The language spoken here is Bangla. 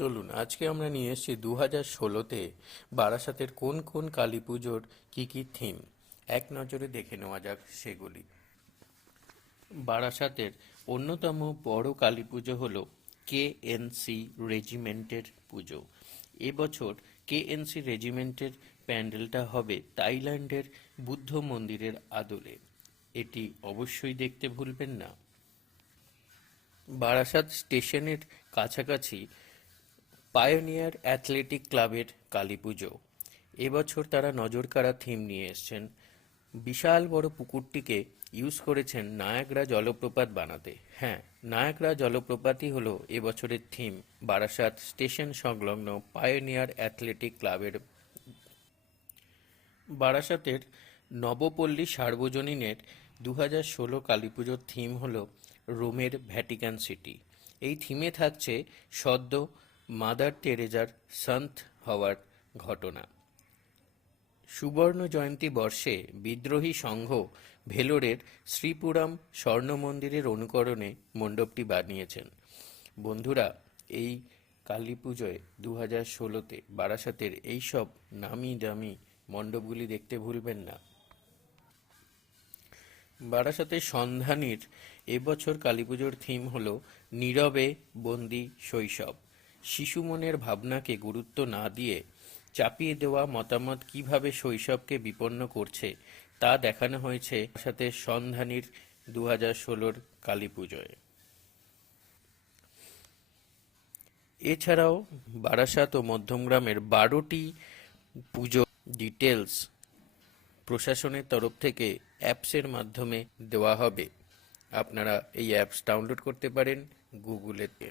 চলুন, আজকে আমরা নিয়ে এসেছি দু হাজার ষোলোতে বারাসাতের কোন কোন কালী পুজোর কী কী থিম এক নজরে দেখে নেওয়া যাক সেগুলি। বারাসাতের অন্যতম বড় কালী পুজো হল সি রেজিমেন্টের পুজো। এবছর কে এন সি রেজিমেন্টের প্যান্ডেলটা হবে তাইল্যান্ডের বুদ্ধ মন্দিরের আদলে। এটি অবশ্যই দেখতে ভুলবেন না। বারাসাত স্টেশনের কাছাকাছি পায়োনিয়ার অ্যাথলেটিক ক্লাবের কালী পুজো। এবছর তারা নজরকাড়া থিম নিয়ে এসছেন। বিশাল বড় পুকুরটিকে ইউজ করেছেন নায়াগ্রা জলপ্রপাত বানাতে। হ্যাঁ নায়াগ্রা জলপ্রপাতই হলো এবছরের থিম বারাসাত স্টেশন সংলগ্ন পায়োনিয়ার অ্যাথলেটিক ক্লাবের বারাসাতের নবপল্লী সার্বজনীনের দু হাজার ষোলো কালী পুজোর থিম হল রোমের ভ্যাটিকান সিটি এই থিমে থাকছে সদ্য মাদার টেরেজার সন্ত হওয়ার ঘটনা। সুবর্ণ জয়ন্তী বর্ষে বিদ্রোহী সংঘ ভেলোরের শ্রীপুরাম স্বর্ণ মন্দিরের অনুকরণে মণ্ডপটি বানিয়েছেন। বন্ধুরা, এই কালী পুজোয় দু হাজার ষোলোতে বারাসাতের এইসব নামি দামি মণ্ডপগুলি দেখতে ভুলবেন না। বারাসাতের সন্ধানীর এবছর কালীপুজোর থিম হল নীরবে বন্দি শৈশব। শিশু মনের ভাবনাকে গুরুত্ব না দিয়ে চাপিয়ে দেওয়া মতামত কীভাবে শৈশবকে বিপন্ন করছে, তা দেখানো হয়েছে সাথে সন্ধানীর দু হাজার ষোলোর কালী পুজোয়। এছাড়াও বারাসাত ও মধ্যমগ্রামের বারোটি পুজো ডিটেলস প্রশাসনের তরফ থেকে অ্যাপসের মাধ্যমে দেওয়া হবে। আপনারা এই অ্যাপস ডাউনলোড করতে পারেন গুগলেতে।